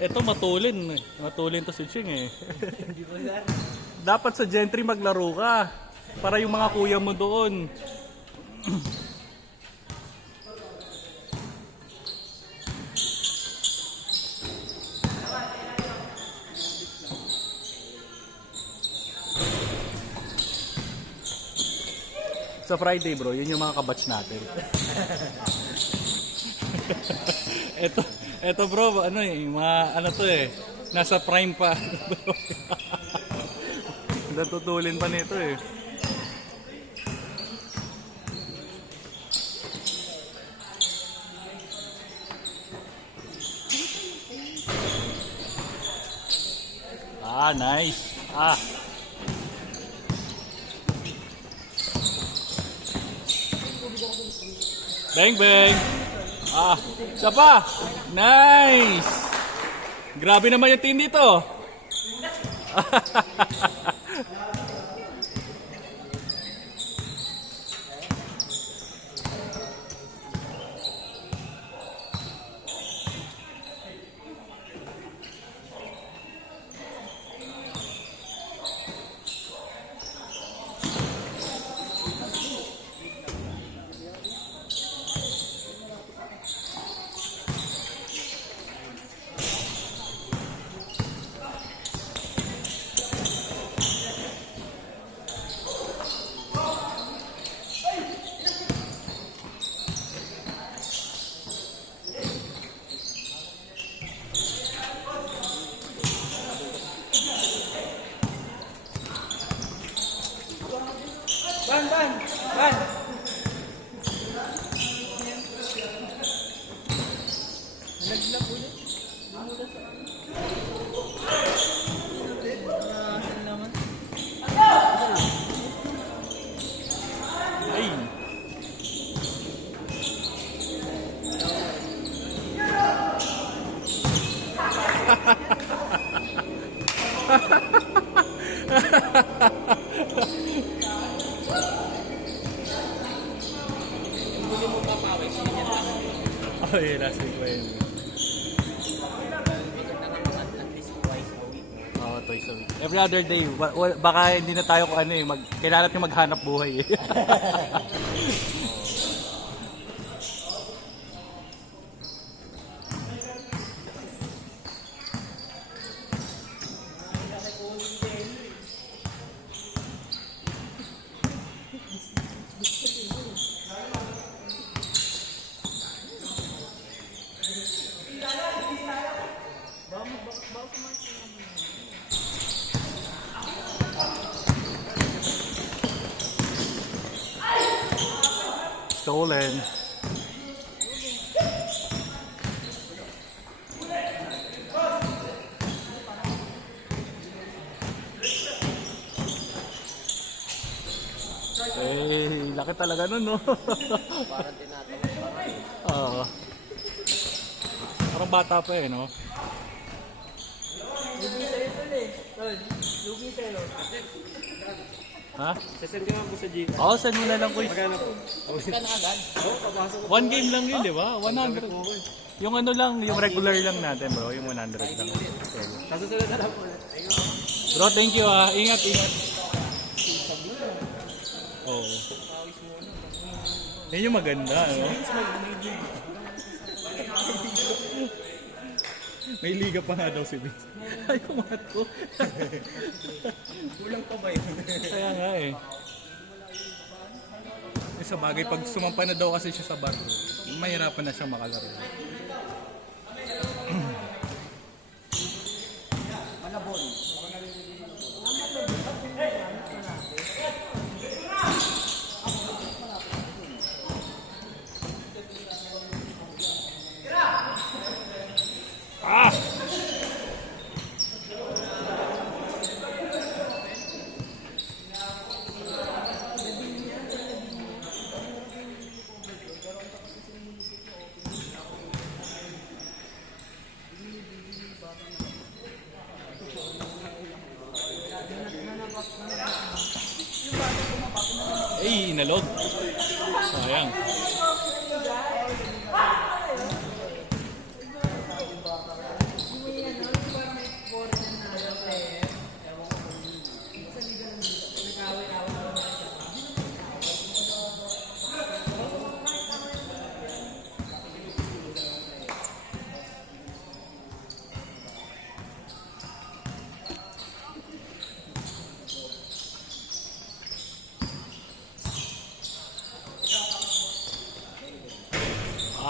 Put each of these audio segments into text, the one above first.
Ito matulin eh. Matulin to si Ching eh. Dapat sa Gentry maglaro ka. Para yung mga kuya mo doon. Sa Friday bro, yun yung mga kabatch natin. Ito bro, ano eh, mga ano to eh, nasa prime pa. Natutulin pa nito eh. Ah, nice. Ah. Bang bang. Ah, isa pa. Nice. Grabe naman yung team dito. Ban! Nalaglag ulit. Ay. Hindi mo papawis. Oh, yeah, last week pa yun. At least twice a week. Oo, twice a week. Every other day. Baka hindi na tayo kung ano eh. Kailangan natin maghanap buhay eh. Stolen. Eh, laki talaga nun, no? Parang tinatawag pa nga eh. Oo. Parang bata pa eh, no? Lugi sa'yo tol eh. Tol, lugi sa'yo. Ha? Sasend ka nga po sa Gcash. Oo, send mo na lang ko. Magkano po? Ka na agad? Oo, papasok ko. One game lang yun, di ba? 100. Yung ano lang, yung regular lang natin, bro. Yung 100 lang. Kasusunod na lang po. Bro, thank you ah. Ingat, ingat. Oo. Yan yung maganda, no? May liga pa nga daw si Vince. Ay, kumat ko. Kulang pa ba yun? Kaya nga eh. Sa bagay, pag sumampa na daw kasi siya sa bar, mahirapan na siya makalaro. Malabon. Ah! Ay, inalog. Sayang.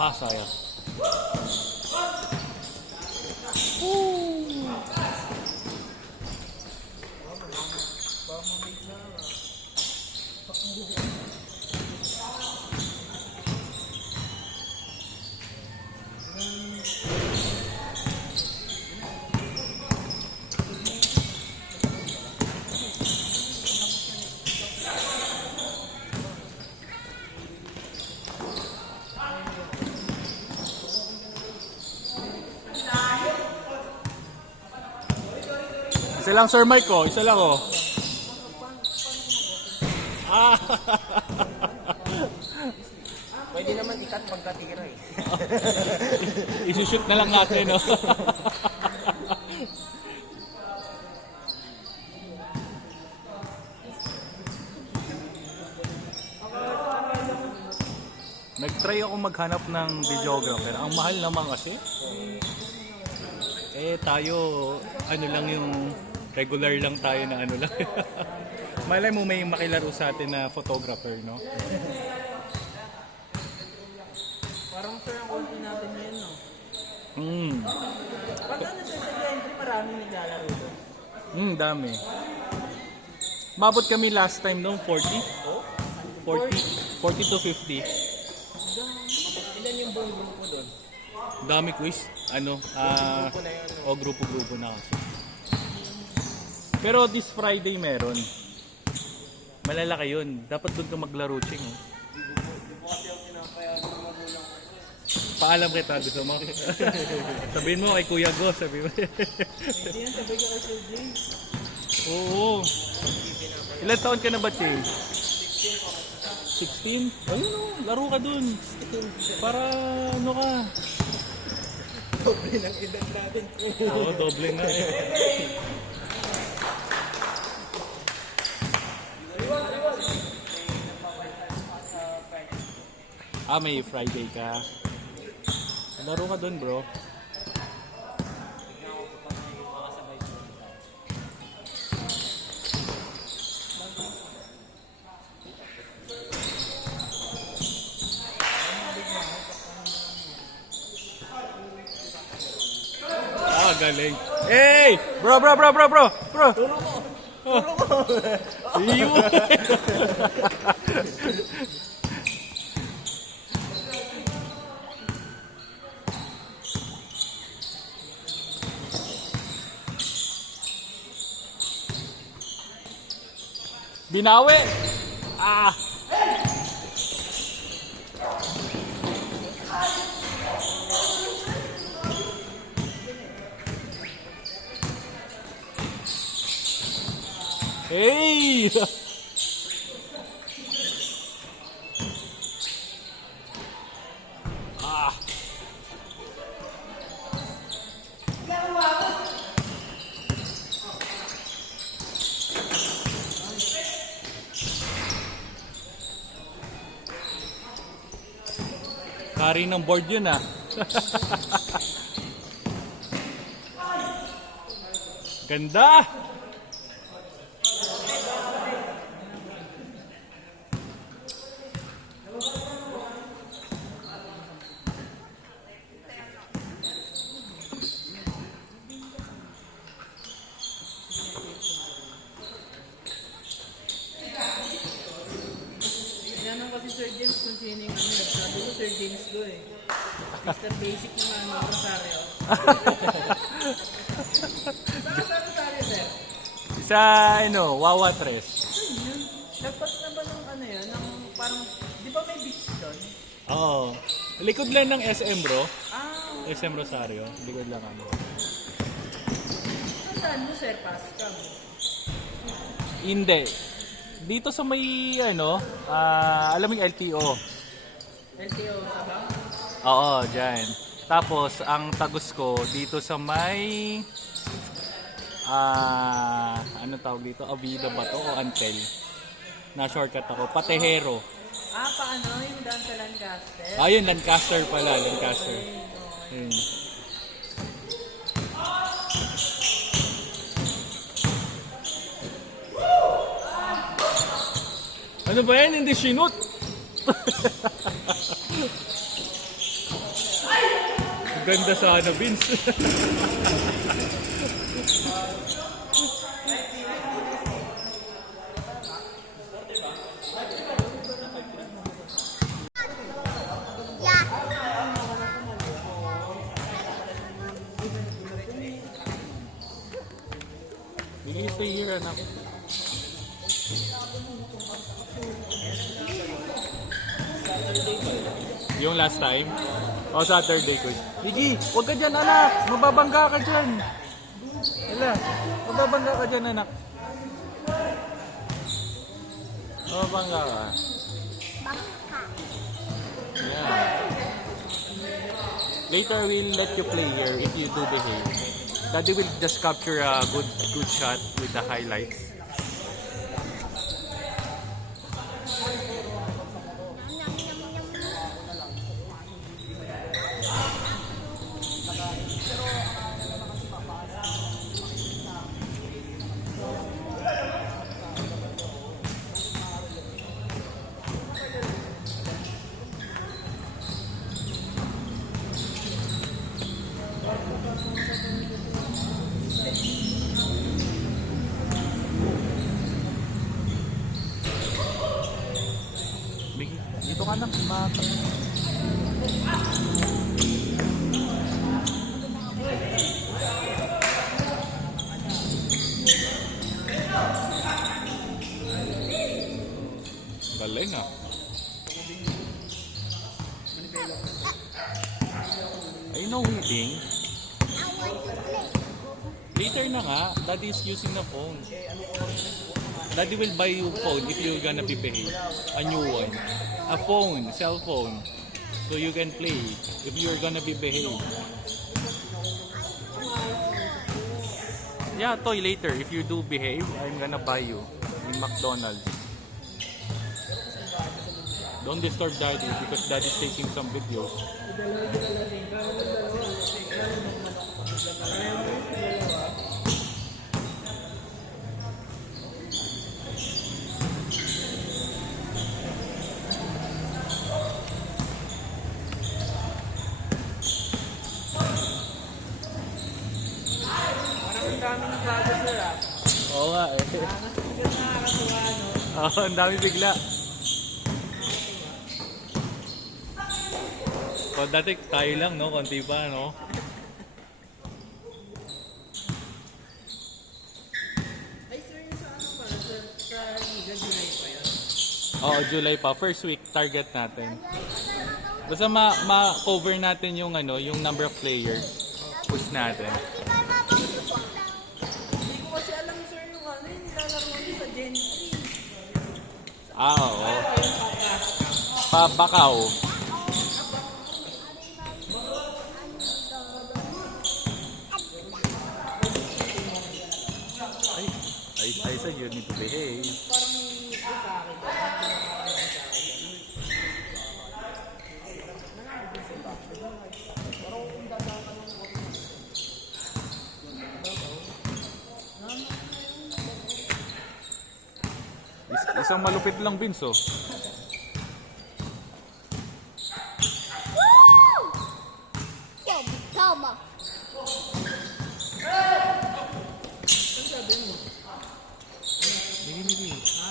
Ah, sayang. Isa lang Sir Mike ko, isa lang oh. Ah. Pwede naman ikat pagkatira eh. Isushoot na lang natin, no? Nag-try ako maghanap ng videographer. Ang mahal naman kasi. Eh tayo, ano lang yung regular lang tayo na ano lang. Malay mo may makilaro sa atin na photographer, no? Parang sir ang konti natin ngayon, no? Pag ano sir sa entry, maraming naglalaro doon. Dami. Mabot kami last time noong 40? 40 to 50. Ilan yung buong grupo doon? Dami quiz. Grupo-grupo na kasi. Pero this Friday meron. Malalaki yun. Dapat doon ka maglaro, Ching. Oh. Paalam kita. Gusto mo? Sabihin mo kay Kuya Go. Sabihin mo. Hindi yan, sabay ka kay Sir Jay. Oo. Ilan taon ka na ba, Ching? 16? Ayun o. Laro ka doon. Para ano ka. Doble ng edad natin. Oo, doble na eh. May Friday ka. Laro ka doon, bro. Galing. Hey! Bro! Turo mo! Iyo! Binawi! Ah! Hey! Ah! Kari ng board yun ah. Ganda! Tinanong kasi Sir James kung sino yung ano. Sabi ko Sir James do eh. Mr. Basic naman ng Rosario. Saan sa Rosario, sir? Sa Wawa Tres. Nagpas na ba ng ano yun? Ng parang, di ba may beach doon? Oo. Likod lang ng SM, bro. Ah, SM Rosario. Likod lang ano. saan mo sir? Pascal. Hindi. Dito sa may alam mo yung LTO. LTO, Sabang? Oo, dyan. Tapos, ang tagus ko dito sa may ano tawag dito? Avida ba to o Antel? Na shortcut ako. Patehero. Ah, paano? Yung doon sa Lancaster? Ayun, Lancaster pala. Lancaster. Ayun. Ano ba yan? Hindi sinut. Ganda sana, Vince. Bigay stay here, anak. Yung last time? O, Saturday ko. Biggy, huwag ka dyan, anak. Mababangga ka dyan. Hala, mababangga ka dyan, anak. Mababangga ka. Yeah. Later, we'll let you play here if you do behave. Daddy will just capture a good shot with the highlights. Dito ka lang, mata. Galing ah. Ay, no hitting. Later na nga, Daddy is using the phone. Daddy will buy you phone if you're gonna be behave. A new one. A phone, cell phone. So you can play if you're gonna be behave. Yeah, toy later. If you do behave, I'm gonna buy you in McDonald's. Don't disturb Daddy because Daddy's taking some videos. Daming bago sir ah. Oo nga eh. Nakakatuwa no. Oo, ang dami bigla. O dati tayo lang no, konti pa no. Ay sir, yung sa ano pa? Sa Liga, July pa yan. Oo, July pa. First week, target natin. Basta ma-cover natin yung ano, yung number of players. Push natin. Hindi ko kasi alam sir yung ano, yung nilalaro nyo sa Gen 3. Oo. Yung podcast. Pabakaw. I said you need to behave. Parang may sa akin. Isang malupit lang, Vince, oh. Tama. Migi. Ha?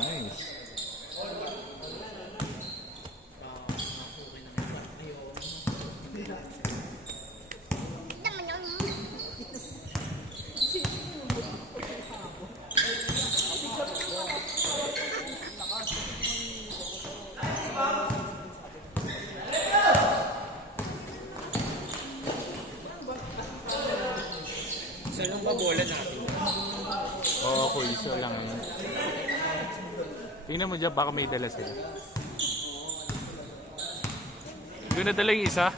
Nice. Naman yun. Isa lang ba bola natin? Oo, ako isa lang yun. Tingnan mo dyan, baka may dala sila. Hindi ko nadala yung isa.